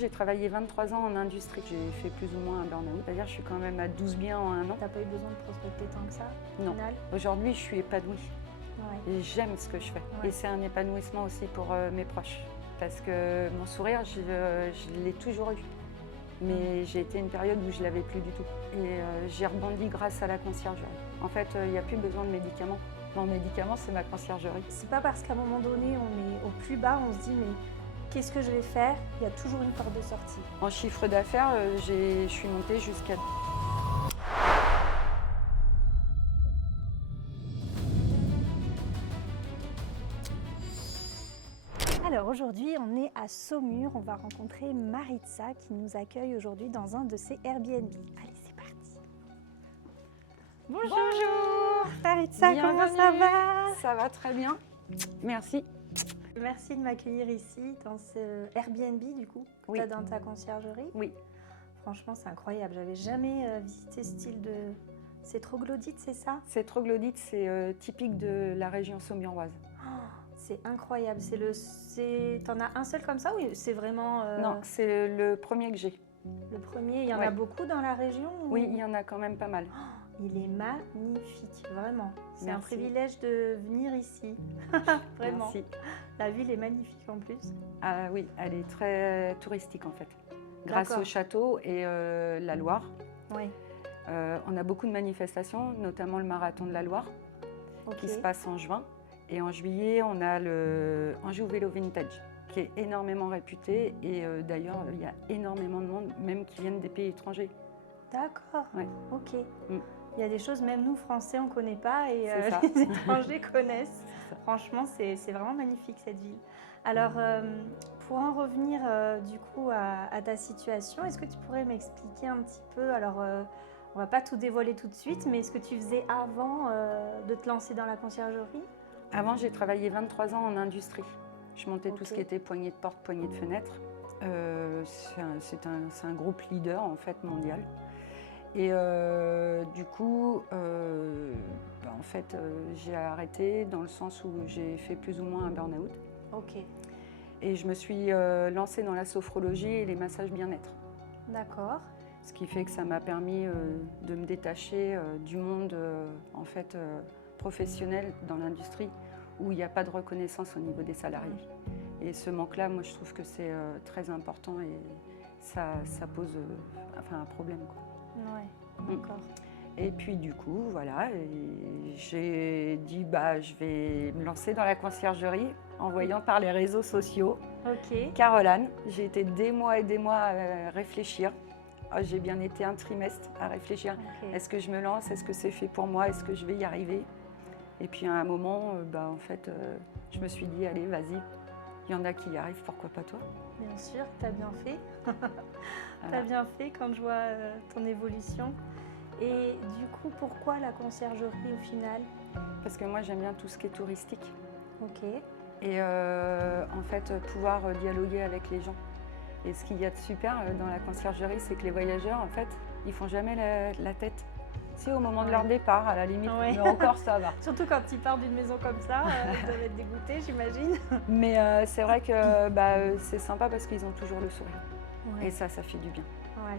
J'ai travaillé 23 ans en industrie. J'ai fait plus ou moins un burn-out. C'est-à-dire que je suis quand même à 12 biens en un an. T'as pas eu besoin de prospecter tant que ça, au Non. final? Aujourd'hui, je suis épanouie. Ouais. Et j'aime ce que je fais. Ouais. Et c'est un épanouissement aussi pour mes proches. Parce que mon sourire, je l'ai toujours eu. Mais j'ai été une période où je ne l'avais plus du tout. Et j'ai rebondi grâce à la conciergerie. En fait, il n'y a plus besoin de médicaments. Mon médicament, c'est ma conciergerie. C'est pas parce qu'à un moment donné, on est au plus bas, on se dit mais qu'est-ce que je vais faire? Il y a toujours une porte de sortie. En chiffre d'affaires, je suis montée jusqu'à... Alors aujourd'hui, on est à Saumur. On va rencontrer Maritza qui nous accueille aujourd'hui dans un de ses Airbnb. Allez, c'est parti. Bonjour Maritza, comment ça va? Ça va très bien. Merci. Merci de m'accueillir ici dans ce Airbnb du coup que Oui. tu as dans ta conciergerie. Oui. Franchement, c'est incroyable. J'avais jamais visité ce style de... C'est troglodyte, c'est ça? C'est troglodyte, c'est typique de la région saumuroise. Oh, c'est incroyable. T'en as un seul comme ça ou c'est vraiment... Non, c'est le premier que j'ai. Le premier, il y en Ouais. a beaucoup dans la région ou... Oui, il y en a quand même pas mal. Il est magnifique, vraiment. C'est un Merci. privilège de venir ici. Vraiment. Merci. La ville est magnifique en plus. Ah oui, elle est très touristique en fait. Grâce D'accord. au château et la Loire. Oui. On a beaucoup de manifestations, notamment le marathon de la Loire, Ok. qui se passe en juin. Et en juillet, on a le Anjou Vélo Vintage, qui est énormément réputé. Et d'ailleurs, il y a énormément de monde, même qui viennent des pays étrangers. D'accord. Ouais. Ok. Mm. Il y a des choses, même nous, Français, on ne connaît pas et C'est ça. les étrangers connaissent. C'est ça. Franchement, c'est vraiment magnifique cette ville. Alors, pour en revenir du coup à ta situation, est-ce que tu pourrais m'expliquer un petit peu, alors on va pas tout dévoiler tout de suite, mais ce que tu faisais avant de te lancer dans la conciergerie? Avant, j'ai travaillé 23 ans en industrie. Je montais tout Ok. ce qui était poignée de porte, poignée de fenêtre. C'est un groupe leader en fait mondial. Et du coup, en fait, j'ai arrêté dans le sens où j'ai fait plus ou moins un burn-out. Ok, Et je me suis lancée dans la sophrologie et les massages bien-être. d'accord. Ce qui fait que ça m'a permis de me détacher du monde en fait, professionnel dans l'industrie où il n'y a pas de reconnaissance au niveau des salariés. Et ce manque-là, moi, je trouve que c'est très important et ça pose enfin, un problème, quoi. Ouais, d'accord. Et puis du coup, voilà, et j'ai dit bah, je vais me lancer dans la conciergerie en voyant par les réseaux sociaux Ok, Caroline. J'ai été des mois et des mois à réfléchir. Ah, j'ai bien été un trimestre à réfléchir. ok. Est-ce que je me lance? Est-ce que c'est fait pour moi? Est-ce que je vais y arriver? Et puis à un moment, bah, en fait, je me suis dit, allez, vas-y. Il y en a qui y arrivent, pourquoi pas toi? Bien sûr, t'as bien fait. Voilà. T'as bien fait quand je vois ton évolution. Et du coup, pourquoi la conciergerie au final? Parce que moi, j'aime bien tout ce qui est touristique. Ok, Et en fait, pouvoir dialoguer avec les gens. Et ce qu'il y a de super dans la conciergerie, c'est que les voyageurs, en fait, ils font jamais la tête. C'est au moment de leur départ, à la limite, Ouais. mais encore ça va. surtout quand ils partent d'une maison comme ça, ils doivent être dégoûtés, j'imagine. Mais c'est vrai que bah, c'est sympa parce qu'ils ont toujours le sourire. Et Ouais, ça fait du bien. ouais,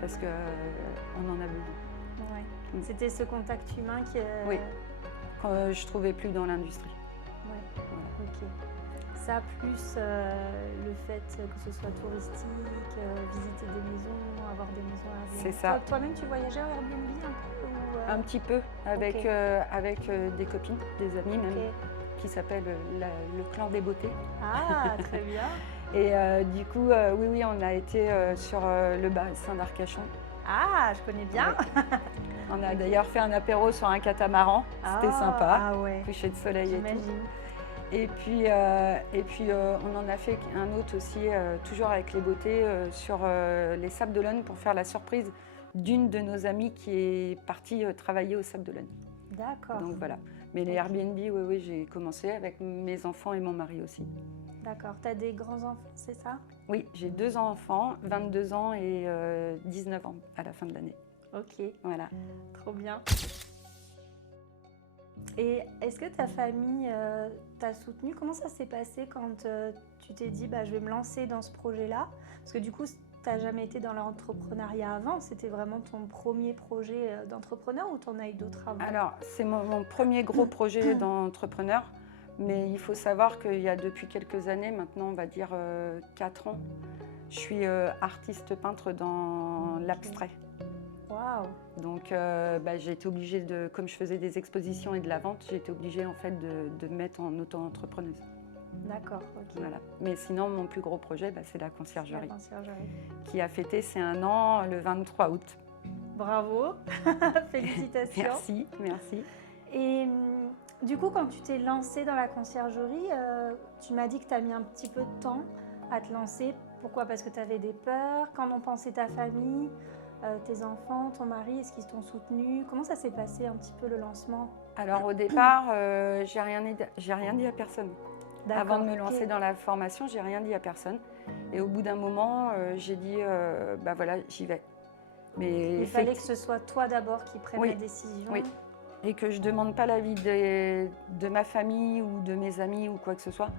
Parce qu'on en a besoin. ouais. Mm. C'était ce contact humain qui... Oui. Quand je ne trouvais plus dans l'industrie. Ouais, Voilà. ok. Ça, plus le fait que ce soit touristique, visiter des maisons, avoir des maisons Airbnb. C'est ça. Toi-même, tu voyageais au Airbnb un peu ou, Un petit peu, avec, Ok. avec des copines, des amis même, Ok. qui s'appelle le clan des beautés. Ah, très bien. Et du coup, oui, on a été sur le bassin d'Arcachon. Ah, je connais bien. On a d'ailleurs fait un apéro sur un catamaran, c'était sympa, Ah ouais, coucher de soleil et tout. j'imagine. Et puis, on en a fait un autre aussi, toujours avec les beautés, sur les Sables d'Olonne pour faire la surprise d'une de nos amies qui est partie travailler aux Sables d'Olonne. D'accord, Donc voilà. Mais les Airbnb, oui, j'ai commencé avec mes enfants et mon mari aussi. d'accord. Tu as des grands-enfants, c'est ça? Oui, j'ai 2 enfants, 22 ans et 19 ans à la fin de l'année. Ok, Voilà. trop bien. Et est-ce que ta famille t'a soutenue? Comment ça s'est passé quand tu t'es dit bah, je vais me lancer dans ce projet-là? Parce que du coup, tu n'as jamais été dans l'entrepreneuriat avant, c'était vraiment ton premier projet d'entrepreneur ou tu en as eu d'autres avant? Alors, c'est mon premier gros projet d'entrepreneur, mais il faut savoir qu'il y a depuis quelques années, maintenant on va dire 4 ans, je suis artiste peintre dans l'abstrait. Waouh! Donc j'ai été obligée comme je faisais des expositions et de la vente, j'ai été obligée en fait de me mettre en auto-entrepreneuse. D'accord, ok. Voilà. Mais sinon, mon plus gros projet, c'est la conciergerie, La conciergerie. qui a fêté ses 1 an le 23 août. Bravo! Félicitations! Merci, merci. Et du coup, quand tu t'es lancée dans la conciergerie, tu m'as dit que tu as mis un petit peu de temps à te lancer. Pourquoi? Parce que tu avais des peurs? Qu'en ont pensé ta famille, tes enfants, ton mari? Est-ce qu'ils t'ont soutenu? Comment ça s'est passé un petit peu le lancement? Alors au départ, j'ai rien dit à personne. Avant de me lancer ok. dans la formation, j'ai rien dit à personne. Et au bout d'un moment, j'ai dit, voilà, j'y vais. Mais Il fallait que ce soit toi d'abord qui prenne Oui, la décision. oui. Et que je ne demande pas l'avis de ma famille ou de mes amis ou quoi que ce soit.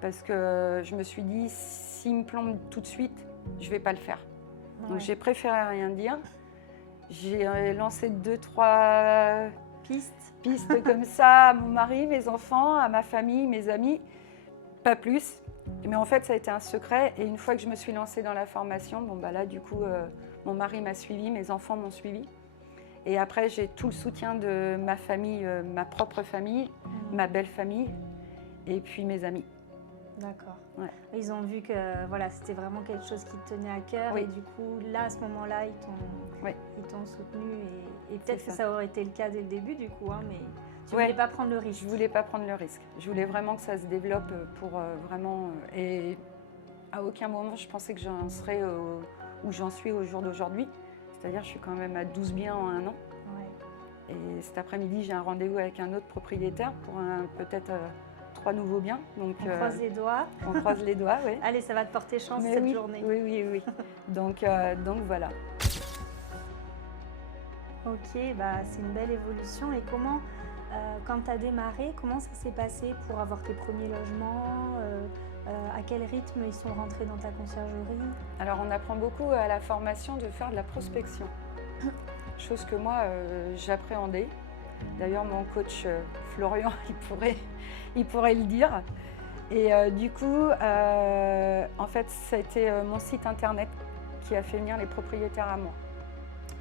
Parce que je me suis dit, s'il me plombe tout de suite, je ne vais pas le faire. Ouais. Donc j'ai préféré rien dire. J'ai lancé 2-3 pistes comme ça à mon mari, mes enfants, à ma famille, mes amis. Pas plus. Mais en fait, ça a été un secret. Et une fois que je me suis lancée dans la formation, là, du coup, mon mari m'a suivie, mes enfants m'ont suivie. Et après, j'ai tout le soutien de ma famille, ma propre famille, ma belle famille, et puis mes amis. D'accord. Ouais. Ils ont vu que voilà, c'était vraiment quelque chose qui te tenait à cœur. Oui. Et du coup, là, à ce moment-là, ils t'ont soutenu. Et peut-être que ça aurait été le cas dès le début, du coup, hein, mais tu ne voulais pas prendre le risque. Je ne voulais pas prendre le risque. Je voulais vraiment que ça se développe pour vraiment... et à aucun moment, je pensais que j'en serais où j'en suis au jour d'aujourd'hui. C'est-à-dire, je suis quand même à 12 biens en 1 an. Ouais. Et cet après-midi, j'ai un rendez-vous avec un autre propriétaire pour peut-être 3 nouveaux biens. Donc, on croise les doigts. On croise les doigts, oui. Allez, ça va te porter chance cette journée. Oui. Donc voilà. Ok, c'est une belle évolution. Et comment, quand tu as démarré, comment ça s'est passé pour avoir tes premiers logements? À quel rythme ils sont rentrés dans ta conciergerie? Alors, on apprend beaucoup à la formation de faire de la prospection. Chose que moi, j'appréhendais. D'ailleurs, mon coach Florian, il pourrait le dire. Et du coup, en fait, ça a été mon site internet qui a fait venir les propriétaires à moi.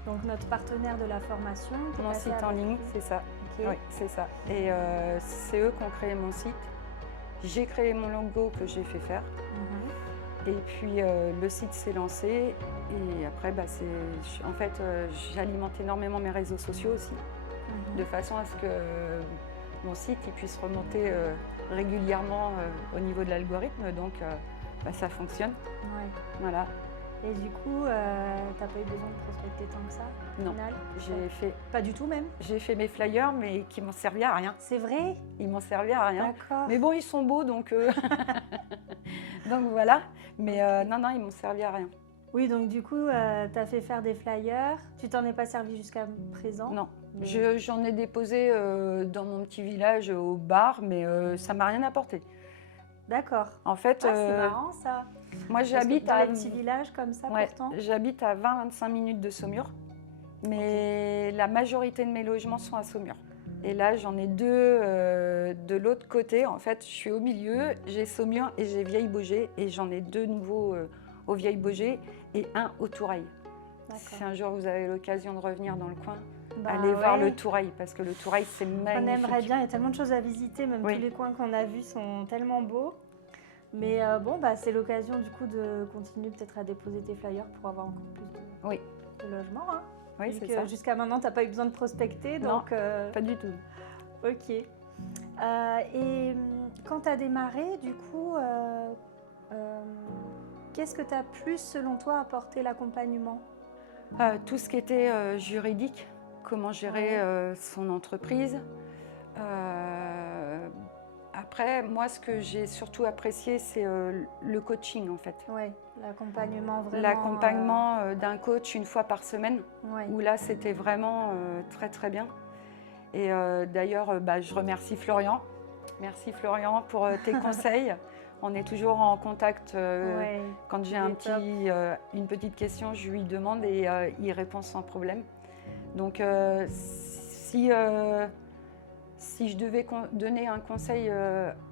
Donc, notre partenaire de la formation. Mon site en ligne, c'est ça. Okay. Oui, c'est ça. Et c'est eux qui ont créé mon site. J'ai créé mon logo que j'ai fait faire. Et puis le site s'est lancé. Et après, en fait, j'alimente énormément mes réseaux sociaux aussi. De façon à ce que mon site il puisse remonter régulièrement au niveau de l'algorithme. Donc ça fonctionne. Ouais. Voilà. Et du coup, t'as pas eu besoin de prospecter tant que ça au Non, final? j'ai fait... Pas du tout même? J'ai fait mes flyers, mais qui m'ont servi à rien. C'est vrai? Ils m'ont servi à rien. D'accord. Mais bon, ils sont beaux, donc donc voilà. Mais non, ils m'ont servi à rien. Oui, donc du coup, tu as fait faire des flyers. Tu t'en es pas servi jusqu'à présent? Non. Mais... J'en ai déposé dans mon petit village au bar, mais ça m'a rien apporté. D'accord. En fait, c'est marrant ça. Moi, j'habite dans les petits villages comme ça, pourtant. J'habite à 20-25 minutes de Saumur, mais la majorité de mes logements sont à Saumur. Et là, j'en ai 2 de l'autre côté. En fait, je suis au milieu. J'ai Saumur et j'ai Vieille-Baugé, et j'en ai 2 nouveaux au Vieille-Baugé et 1 au Tourail. Si un jour vous avez l'occasion de revenir dans le coin, allez voir le Tourail, parce que le Tourail, c'est magnifique. On aimerait bien, il y a tellement de choses à visiter, même tous les coins qu'on a vus sont tellement beaux. Mais c'est l'occasion du coup de continuer peut-être à déposer tes flyers pour avoir encore plus de logements. Hein. Oui, c'est ça. Jusqu'à maintenant, tu n'as pas eu besoin de prospecter. Donc, non, pas du tout. Ok. Et quand tu as démarré, du coup, qu'est-ce que tu as plus, selon toi, apporté l'accompagnement? Tout ce qui était juridique, comment gérer son entreprise. Après, moi, ce que j'ai surtout apprécié, c'est le coaching, en fait. Oui, l'accompagnement vraiment. L'accompagnement d'un coach 1 fois par semaine, où là, c'était vraiment très, très bien. Et d'ailleurs, je remercie Florian. Merci Florian pour tes conseils, On est toujours en contact. Ouais, Quand j'ai il est top. une petite question, je lui demande et il répond sans problème. Donc, si je devais donner un conseil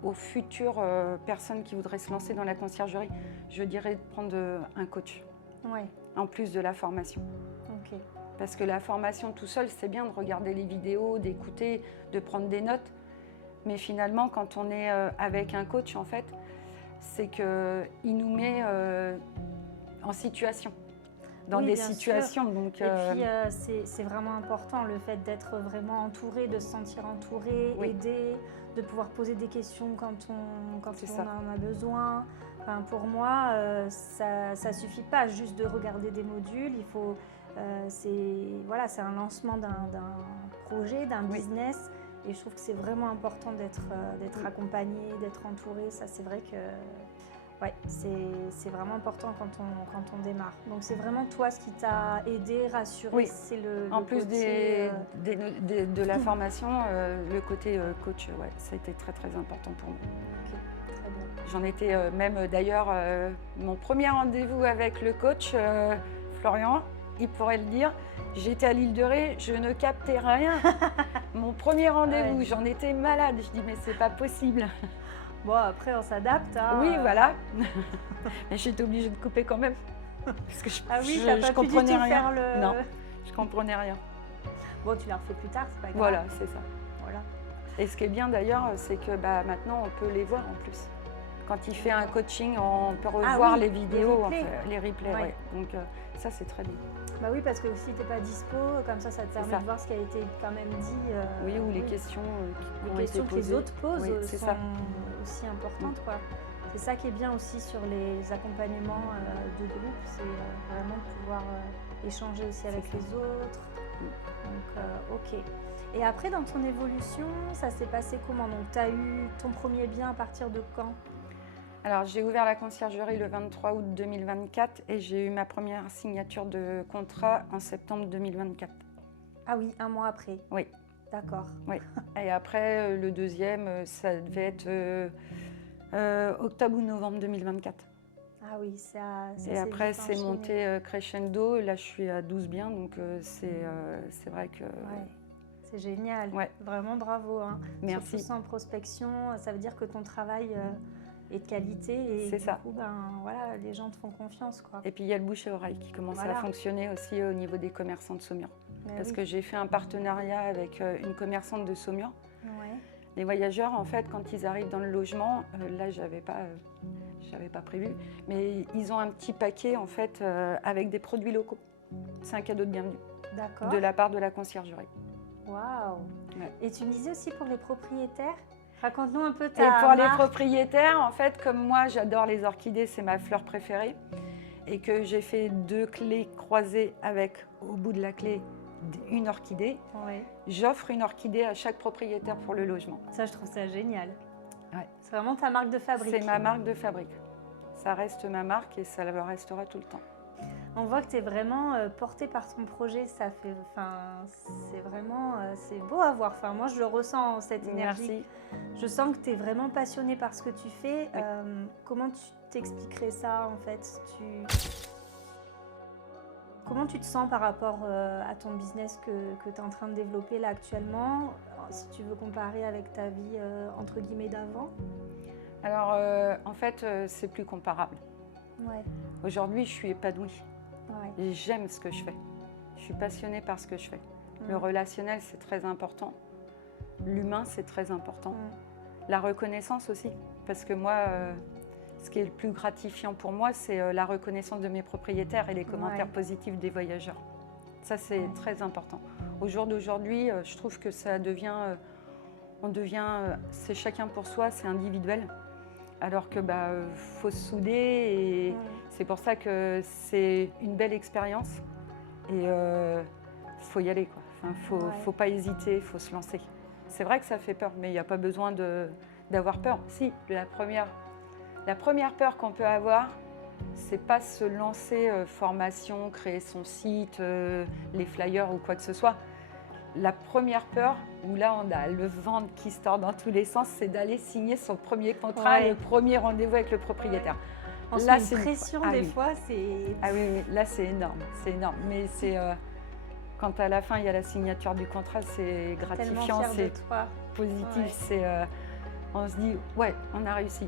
aux futures personnes qui voudraient se lancer dans la conciergerie, je dirais de prendre un coach, Ouais, en plus de la formation. ok. Parce que la formation tout seul, c'est bien de regarder les vidéos, d'écouter, de prendre des notes. Mais finalement, quand on est avec un coach, en fait, c'est qu'il nous met en situation, dans Oui, des bien sûr. situations. Donc, Et puis, c'est vraiment important le fait d'être vraiment entouré, de se sentir entouré, Oui. aidé, de pouvoir poser des questions quand C'est on ça. en a besoin. Enfin, pour moi, ça ne suffit pas juste de regarder des modules. Il faut, c'est un lancement d'un projet, d'un Oui. business. Et je trouve que c'est vraiment important d'être Oui. accompagné, d'être entouré. Ça, c'est vrai que ouais, c'est vraiment important quand on démarre. Donc c'est vraiment toi ce qui t'a aidé, rassuré, Oui. c'est En le plus côté, de la formation, le côté coach, ouais, ça a été très très important pour moi. Ok, très bien. J'en étais même d'ailleurs, mon premier rendez-vous avec le coach, Florian, il pourrait le dire, j'étais à l'île de Ré, je ne captais rien. Mon premier rendez-vous, Ouais. j'en étais malade, je dis mais c'est pas possible. Bon, après on s'adapte. Hein, Oui, voilà. Mais j'étais obligée de couper quand même. Parce que Ah oui, t'as pas je pu du comprenais tout rien. faire le... Non, je comprenais rien. Bon, tu l'as refait plus tard, c'est pas grave. Voilà, c'est ça. Voilà. Et ce qui est bien d'ailleurs, c'est que maintenant on peut les voir en plus. Quand il fait un coaching, on peut revoir oui, les vidéos, les replays. les replays. Ouais. Ouais. Donc ça c'est très bien. Bah oui, parce que si t'es pas dispo, comme ça te permet ça. de voir ce qui a été quand même dit. Oui, ou les questions qui ont Les été questions que les posées. autres posent Oui, c'est sont ça. aussi importantes, quoi. C'est ça qui est bien aussi sur les accompagnements de groupe, c'est vraiment de pouvoir échanger aussi avec ça. les autres. Donc, ok. Et après, dans ton évolution, ça s'est passé comment? Donc, tu as eu ton premier bien à partir de quand? Alors, j'ai ouvert la conciergerie le 23 août 2024 et j'ai eu ma première signature de contrat en septembre 2024. Ah oui, un mois après. Oui. D'accord. Oui. Et après, le deuxième, ça devait être octobre ou novembre 2024. Ah oui, ça Et après, c'est monté crescendo. Là, je suis à 12 biens, donc c'est vrai que... Ouais. C'est génial. Ouais. Vraiment bravo. Hein. Merci. Surtout sans prospection, ça veut dire que ton travail est de qualité et C'est du ça. coup, voilà, les gens te font confiance, quoi. Et puis, il y a le bouche à oreille qui commence à fonctionner aussi au niveau des commerçants de Saumur. Parce que j'ai fait un partenariat avec une commerçante de Saumur. Ouais. Les voyageurs, en fait, quand ils arrivent dans le logement, là, j'avais pas prévu, mais ils ont un petit paquet, en fait, avec des produits locaux. C'est un cadeau de bienvenue. D'accord. De la part de la conciergerie. Waouh. Ouais. Et tu me disais aussi pour les propriétaires? Raconte-nous un peu ta Et pour les marque. propriétaires, en fait, comme moi, j'adore les orchidées, c'est ma fleur préférée, et que j'ai fait 2 clés croisées avec, au bout de la clé, une orchidée. Ouais. J'offre une orchidée à chaque propriétaire pour le logement. Ça, je trouve ça génial. Ouais. C'est vraiment ta marque de fabrique. C'est ma marque de fabrique. Ça reste ma marque et ça le restera tout le temps. On voit que tu es vraiment portée par ton projet. Ça fait, c'est vraiment, c'est beau à voir. Enfin, moi, je le ressens, cette énergie. Merci. Je sens que tu es vraiment passionnée par ce que tu fais. Oui. Comment tu t'expliquerais ça, en fait? Comment tu te sens par rapport à ton business que tu es en train de développer là actuellement, si tu veux comparer avec ta vie entre guillemets d'avant? Alors, en fait, c'est plus comparable. Ouais. Aujourd'hui, je suis épanouie. Ouais. Et j'aime ce que je fais. Je suis passionnée par ce que je fais. Le relationnel, c'est très important. L'humain, c'est très important. La reconnaissance aussi. Parce que moi, ce qui est le plus gratifiant pour moi, c'est la reconnaissance de mes propriétaires et les commentaires positifs des voyageurs. Ça, c'est très important. Au jour d'aujourd'hui, je trouve que ça devient... c'est chacun pour soi, c'est individuel. Alors que faut se souder et c'est pour ça que c'est une belle expérience et faut y aller, quoi. Enfin, faut pas hésiter, faut se lancer. C'est vrai que ça fait peur, mais il n'y a pas besoin d'avoir peur. Si, la première peur qu'on peut avoir, c'est pas se lancer formation, créer son site, les flyers ou quoi que ce soit. la première peur, où là on a le ventre qui se tord dans tous les sens, c'est d'aller signer son premier contrat, Ouais. le premier rendez-vous avec le propriétaire. On se Là, met c'est une une- pression Ah des oui. fois, c'est... Ah oui, oui, là c'est énorme, c'est énorme. Mais c'est quand à la fin il y a la signature du contrat, c'est tellement gratifiant, fière de c'est toi. positif, Ouais. c'est on se dit ouais, on a réussi.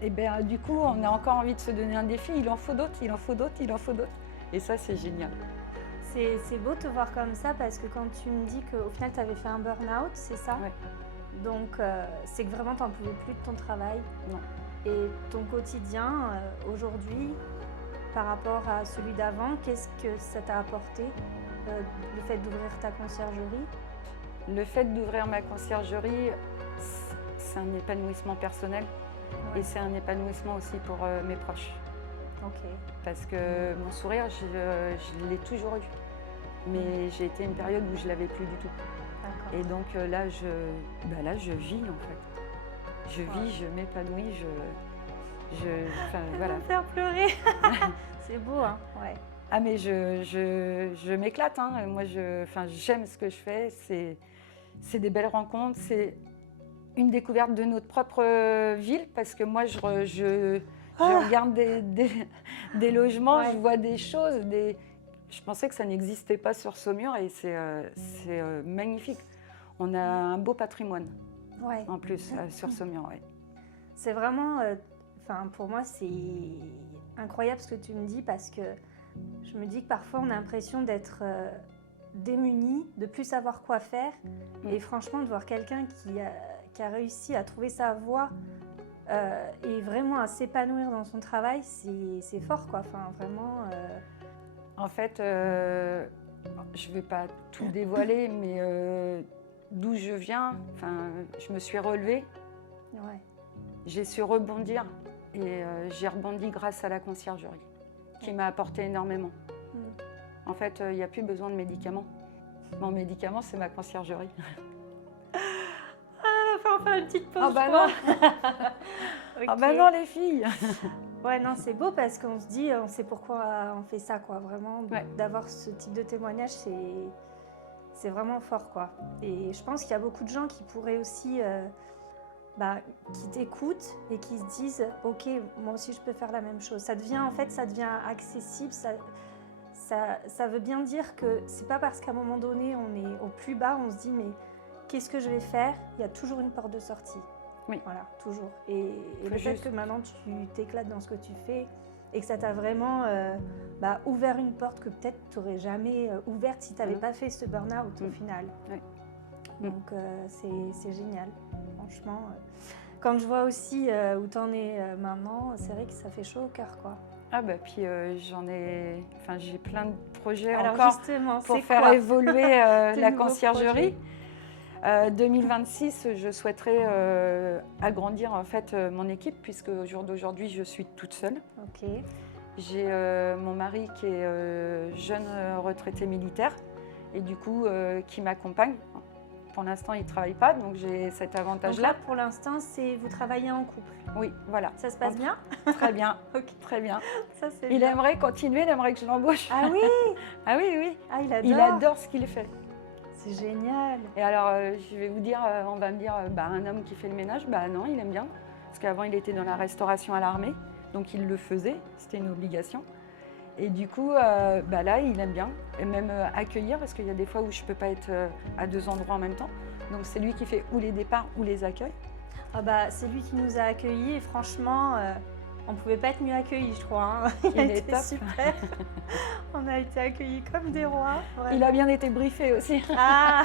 Et bien du coup, on a encore envie de se donner un défi, il en faut d'autres, il en faut d'autres, il en faut d'autres. Et ça c'est génial. C'est beau de te voir comme ça parce que quand tu me dis qu'au final tu avais fait un burn-out, c'est ça? Ouais. Donc c'est que vraiment tu n'en pouvais plus de ton travail. Non. Et ton quotidien aujourd'hui, par rapport à celui d'avant, qu'est-ce que ça t'a apporté, le fait d'ouvrir ta conciergerie? Le fait d'ouvrir ma conciergerie, c'est un épanouissement personnel Ouais. et c'est un épanouissement aussi pour mes proches. Ok. Parce que mon sourire, je l'ai toujours eu. Mais j'ai été une période où je ne l'avais plus du tout. D'accord. Et donc là, je vis en fait. Je vis, je m'épanouis, enfin, Ça va voilà. me faire pleurer. C'est beau, hein? Ouais. Ah mais je m'éclate, hein. Moi enfin, j'aime ce que je fais, c'est des belles rencontres, c'est une découverte de notre propre ville parce que moi je regarde des logements, Ouais. je vois des choses, je pensais que ça n'existait pas sur Saumur et c'est magnifique. On a un beau patrimoine Ouais. en plus sur Saumur, ouais. C'est vraiment, enfin pour moi c'est incroyable ce que tu me dis parce que je me dis que parfois on a l'impression d'être démuni, de plus savoir quoi faire. Et franchement de voir quelqu'un qui a réussi à trouver sa voie et vraiment à s'épanouir dans son travail, c'est fort quoi. Enfin vraiment. En fait, je ne vais pas tout dévoiler, mais d'où je viens, je me suis relevée, Ouais. j'ai su rebondir et j'ai rebondi grâce à la conciergerie qui m'a apporté énormément. Mm. En fait, il n'y a plus besoin de médicaments. Mon médicament, c'est ma conciergerie. Enfin, on va faire une petite pause. Ah bah je crois. non. Ok. Ah bah non, les filles. Ouais, non, c'est beau parce qu'on se dit, on sait pourquoi on fait ça, quoi. Vraiment, Ouais. d'avoir ce type de témoignage, c'est vraiment fort, quoi. Et je pense qu'il y a beaucoup de gens qui pourraient aussi, qui t'écoutent et qui se disent, ok, moi aussi je peux faire la même chose. Ça devient, en fait, ça devient accessible. Ça veut bien dire que c'est pas parce qu'à un moment donné on est au plus bas, on se dit mais qu'est-ce que je vais faire? Il y a toujours une porte de sortie. Oui. Voilà, toujours. Et le fait juste. que maintenant tu t'éclates dans ce que tu fais et que ça t'a vraiment ouvert une porte que peut-être tu n'aurais jamais ouverte si tu n'avais pas fait ce burn-out au final. Oui. Donc c'est génial, franchement. Quand je vois aussi où tu en es maintenant, c'est vrai que ça fait chaud au cœur, quoi. Ah bah puis j'ai plein de projets Alors encore justement, pour c'est faire quoi évoluer tes la nouveaux conciergerie. 2026, je souhaiterais agrandir en fait mon équipe puisque au jour d'aujourd'hui, je suis toute seule. Ok. J'ai mon mari qui est jeune retraité militaire et du coup qui m'accompagne. Pour l'instant, il ne travaille pas, donc j'ai cet Donc avantage-là. là, pour l'instant, c'est vous travaillez en couple. Oui, voilà. Ça se passe bien? Très bien, Ok. très bien. Ça, c'est Il bien. aimerait continuer, il aimerait que je l'embauche. Ah oui? Ah oui, oui. Ah, il adore. Il adore ce qu'il fait. C'est génial. Et alors, je vais vous dire, on va me dire, un homme qui fait le ménage, non, il aime bien. Parce qu'avant, il était dans la restauration à l'armée, donc il le faisait, c'était une obligation. Et du coup, là, il aime bien. Et même accueillir, parce qu'il y a des fois où je ne peux pas être à deux endroits en même temps. Donc c'est lui qui fait ou les départs ou les accueils. Ah bah, c'est lui qui nous a accueillis et franchement, on ne pouvait pas être mieux accueillis, je crois. Hein. Il a est été top. super. On a été accueillis comme des rois. Vraiment. Il a bien été briefé aussi. Ah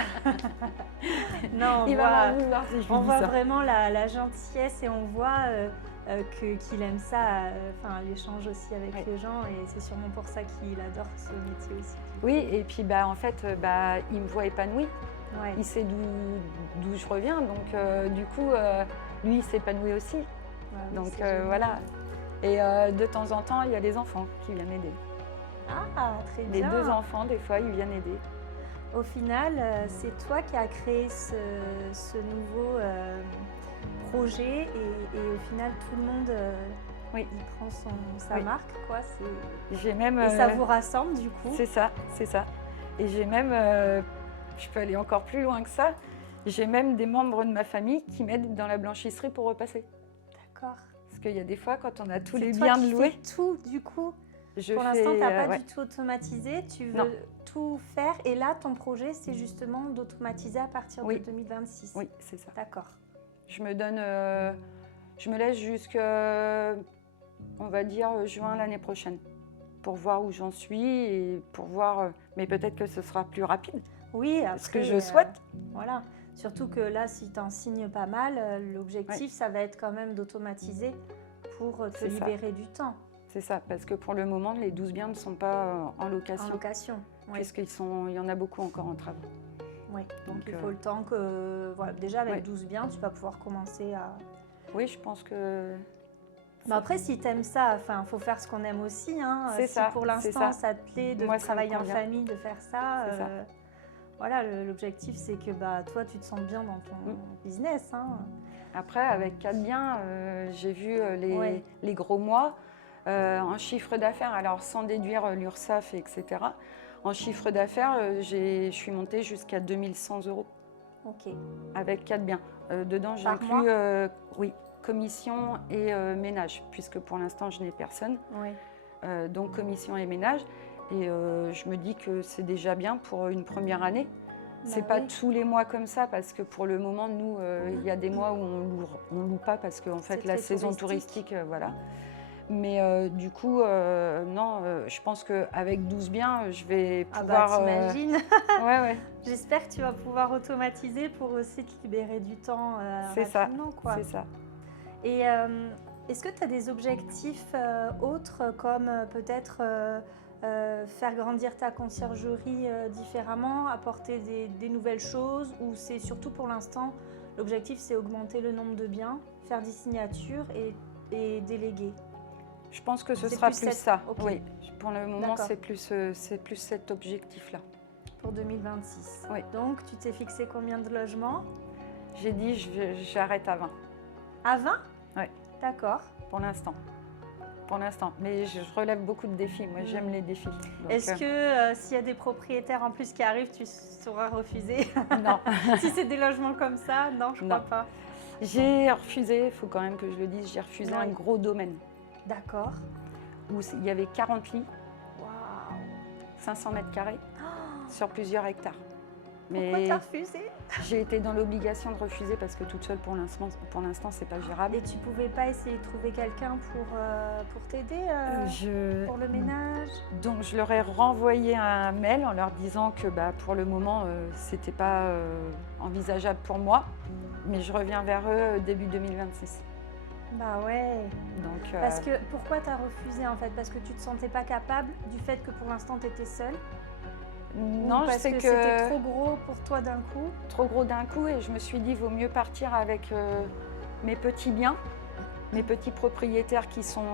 non, Il va m'en vouloir si je lui on dis voit ça. vraiment la gentillesse et on voit qu'il aime ça, l'échange aussi avec Ouais. les gens et c'est sûrement pour ça qu'il adore ce métier aussi. Oui, et puis en fait, il me voit épanouie. Ouais. Il sait d'où je reviens, donc du coup, lui, il s'épanouit aussi. Ouais, Donc c'est génial. voilà. Et de temps en temps, il y a les enfants qui viennent aider. Ah, très Les bien. deux enfants, des fois, ils viennent aider. Au final, c'est toi qui as créé ce nouveau projet et au final, tout le monde Oui. il prend sa Oui. marque, quoi. J'ai même. Et ça vous rassemble, du coup. C'est ça, c'est ça. Et j'ai même je peux aller encore plus loin que ça. J'ai même des membres de ma famille qui m'aident dans la blanchisserie pour repasser. D'accord. Parce qu'il y a des fois, quand on a tous C'est les toi biens qui de louer, fais tout, du coup. je Pour l'instant, tu n'as pas ouais. du tout automatisé. Tu Non. veux tout faire. Et là, ton projet, c'est justement d'automatiser à partir Oui. de 2026. Oui, c'est ça. D'accord. Je me donne, je me laisse jusqu'à, on va dire, juin l'année prochaine, pour voir où j'en suis et pour voir, mais peut-être que ce sera plus rapide, Oui, après, ce que je souhaite. Voilà. Surtout que là, si tu en signes pas mal, l'objectif, ça va être quand même d'automatiser pour te C'est ça. libérer du temps C'est ça, parce que pour le moment, les 12 biens ne sont pas en en location, location. Oui. il y en a beaucoup encore en travaux. Oui. Donc, Donc, il faut le temps que, voilà, déjà avec ouais. 12 biens, tu vas pouvoir commencer à... Oui, je pense que... Mais après, si tu aimes ça, il faut faire ce qu'on aime aussi. Hein. C'est Si ça, pour c'est l'instant, ça. ça te plaît de Moi, ça me travailler en convient. famille, de faire ça, C'est ça. voilà, l'objectif, c'est que toi, tu te sens bien dans ton business. Hein. Après, avec 4 biens, j'ai vu Ouais. les gros mois en chiffre d'affaires, alors sans déduire l'URSSAF, etc. En chiffre d'affaires, je suis montée jusqu'à 2100 € Ok. avec 4 biens. Dedans, Par j'inclus oui, commission et ménage, puisque pour l'instant, je n'ai personne. Oui. Donc commission et ménage. Et je me dis que c'est déjà bien pour une première année. C'est pas oui. tous les mois comme ça, parce que pour le moment, nous, il y a des mois où on loue pas, parce qu'en fait, C'est la très saison touristique, voilà. Mais du coup, non, je pense qu'avec 12 biens, je vais Ah pouvoir... t'imagines. Ouais, ouais, J'espère que tu vas pouvoir automatiser pour aussi te libérer du temps c'est ça, rapidement, quoi. c'est ça. Et est-ce que tu as des objectifs autres, comme peut-être faire grandir ta conciergerie différemment, apporter des nouvelles choses, ou c'est surtout pour l'instant, l'objectif c'est augmenter le nombre de biens, faire des signatures et déléguer? Je pense que ce C'est sera plus plus cette- ça. ok. Oui, pour le moment, D'accord. c'est plus cet objectif-là. Pour 2026. Oui. Donc tu t'es fixé combien de logements? J'ai dit, j'arrête à 20, À 20? Oui. D'accord. pour l'instant. Pour l'instant. Mais je relève beaucoup de défis. Moi, j'aime les défis. Donc, Est-ce que s'il y a des propriétaires en plus qui arrivent, tu sauras refuser? non. Si c'est des logements comme ça, non, je crois Non. pas. J'ai refusé, il faut quand même que je le dise, j'ai refusé Oui. un gros domaine D'accord. où il y avait 40 lits, Waouh. 500 mètres carrés, sur plusieurs hectares. Pourquoi Mais t'as refusé? j'ai été dans l'obligation de refuser parce que toute seule, pour l'instant, c'est pas gérable. Et tu pouvais pas essayer de trouver quelqu'un pour t'aider pour le ménage? Donc je leur ai renvoyé un mail en leur disant que pour le moment, c'était pas envisageable pour moi, mais je reviens vers eux début 2026. Bah ouais. Donc, Parce que pourquoi t'as refusé en fait? Parce que tu te sentais pas capable du fait que pour l'instant t'étais seule? non, Ou je parce sais que que c'était trop gros pour toi d'un coup? trop gros d'un coup, et je me suis dit, vaut mieux partir avec mes petits biens, mes petits propriétaires qui sont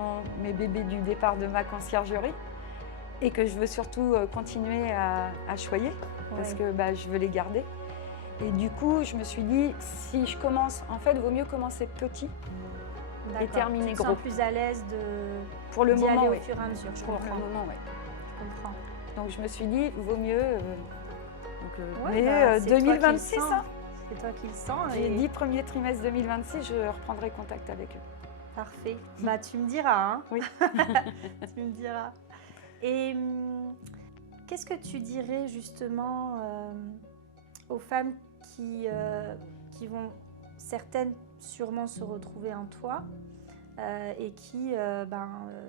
mes bébés du départ de ma conciergerie, et que je veux surtout continuer à choyer, parce Ouais. que je veux les garder. Et du coup, je me suis dit, si je commence, en fait, vaut mieux commencer petit. D'accord. terminer tu te gros. sens plus à l'aise Pour le d'y moment, aller oui. au fur et à mesure, je Pour le comprends. moment, oui. Je comprends. Donc je me suis dit, vaut mieux. Ouais, mais c'est toi qui le 2026, sens. hein. C'est toi qui le sens. J'ai et- dit premier trimestre 2026, je reprendrai contact avec eux. Parfait. Bah, tu me diras. Hein. Oui. Tu me diras. Et qu'est-ce que tu dirais justement aux femmes qui vont, certaines sûrement se retrouver en toi et qui,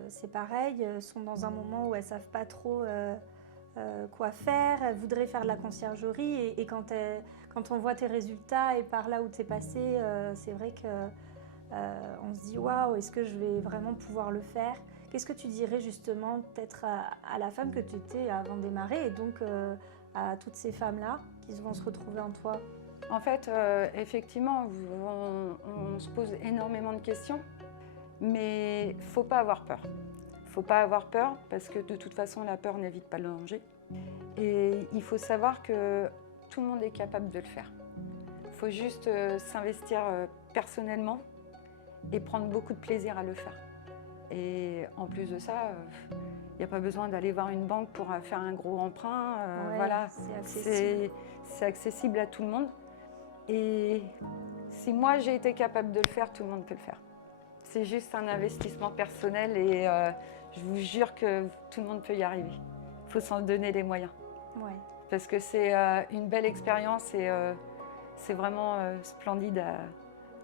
c'est pareil, sont dans un moment où elles ne savent pas trop quoi faire, elles voudraient faire de la conciergerie et quand on voit tes résultats et par là où tu es passé, c'est vrai que on se dit waouh, est-ce que je vais vraiment pouvoir le faire? Qu'est-ce que tu dirais justement peut-être à la femme que tu étais avant de démarrer et donc à toutes ces femmes-là qui vont se retrouver en toi? En fait, effectivement, on se pose énormément de questions, mais il ne faut pas avoir peur. Il ne faut pas avoir peur parce que de toute façon, la peur n'évite pas le danger. Et il faut savoir que tout le monde est capable de le faire. Il faut juste s'investir personnellement et prendre beaucoup de plaisir à le faire. Et en plus de ça, Il n'y a pas besoin d'aller voir une banque pour faire un gros emprunt. Ouais, Voilà, c'est accessible à tout le monde. Et si moi j'ai été capable de le faire, tout le monde peut le faire. C'est juste un investissement personnel et je vous jure que tout le monde peut y arriver. Il faut s'en donner les moyens. Ouais. Parce que c'est une belle expérience et c'est vraiment splendide.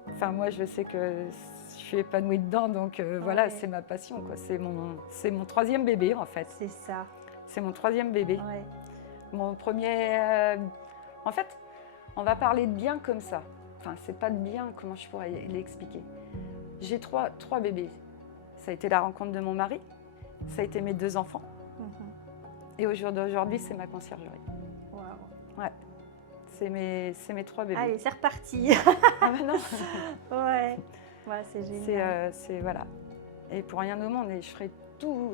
Enfin, moi, je sais que je suis épanouie dedans, donc voilà, c'est ma passion, quoi. C'est mon troisième bébé, en fait. C'est ça. C'est mon troisième bébé. Ouais. Mon premier... en fait, on va parler de bien comme ça. Enfin, c'est pas de bien, comment je pourrais l'expliquer. J'ai trois bébés. Ça a été la rencontre de mon mari, ça a été mes 2 enfants. Et au jour d'aujourd'hui, c'est ma conciergerie. Waouh. Ouais, c'est mes 3 bébés. Allez, c'est reparti. Ah bah non. Ouais, c'est génial. C'est voilà. Et pour rien au monde, et je ferai tout,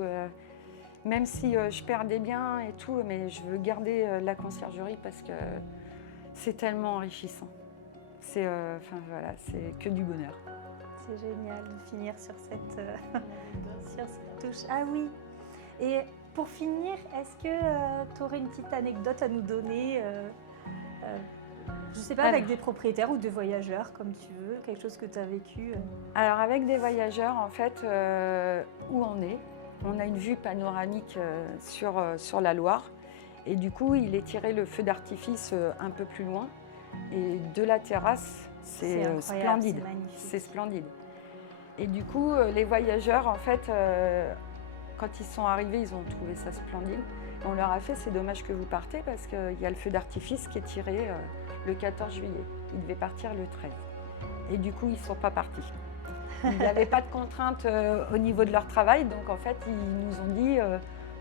même si je perds des biens et tout, mais je veux garder la conciergerie parce que c'est tellement enrichissant. C'est voilà, c'est que du bonheur. C'est génial de finir sur cette, sur cette touche. Ah oui. Et pour finir, est-ce que tu aurais une petite anecdote à nous donner je ne sais pas, avec des propriétaires ou des voyageurs, comme tu veux, quelque chose que tu as vécu Alors, avec des voyageurs, en fait, où on a une vue panoramique sur la Loire. Et du coup, il est tiré le feu d'artifice un peu plus loin. Et de la terrasse, c'est splendide. C'est splendide. Et du coup, les voyageurs, en fait, quand ils sont arrivés, ils ont trouvé ça splendide. On leur a fait, c'est dommage que vous partez parce qu'il y a le feu d'artifice qui est tiré le 14 juillet. Ils devaient partir le 13. Et du coup, ils ne sont pas partis. Il n'y avait pas de contraintes au niveau de leur travail. Donc, en fait, ils nous ont dit,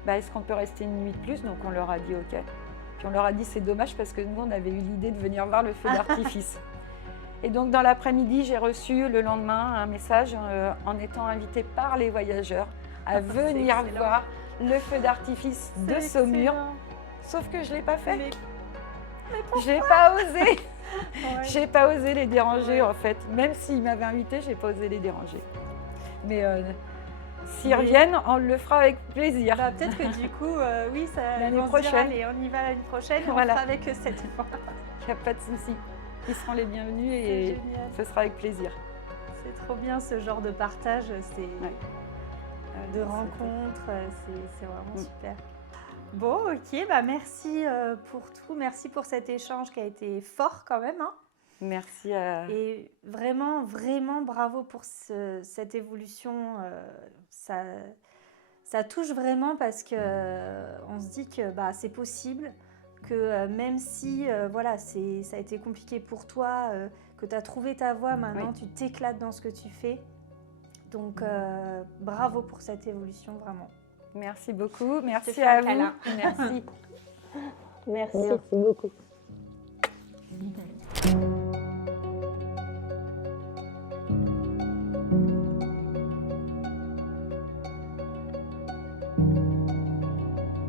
est-ce qu'on peut rester une nuit de plus? Donc, on leur a dit OK. Puis, on leur a dit, c'est dommage parce que nous, on avait eu l'idée de venir voir le feu d'artifice. Et donc, dans l'après-midi, j'ai reçu le lendemain un message en étant invitée par les voyageurs à venir voir le feu d'artifice de Saumur. Sauf que je ne l'ai pas fait. Je n'ai pas osé. Je n'ai pas osé les déranger, en fait. Même s'ils m'avaient invité, je n'ai pas osé les déranger. Mais s'ils reviennent, on le fera avec plaisir. Peut-être que du coup, oui, l'année prochaine. Allez, on y va l'année prochaine, voilà. On fera avec eux cette fois. Il n'y a pas de souci. Ils seront les bienvenus et ce sera avec plaisir. C'est trop bien ce genre de partage, de rencontres, c'est vraiment super. Bon, ok, merci pour tout, merci pour cet échange qui a été fort quand même. Hein. Merci. Et vraiment, vraiment bravo pour cette évolution. Ça touche vraiment parce qu'on se dit que c'est possible, que même si ça a été compliqué pour toi, que tu as trouvé ta voie, maintenant tu t'éclates dans ce que tu fais. Donc bravo pour cette évolution, vraiment. Merci beaucoup, merci à vous. Merci. Merci. Merci beaucoup.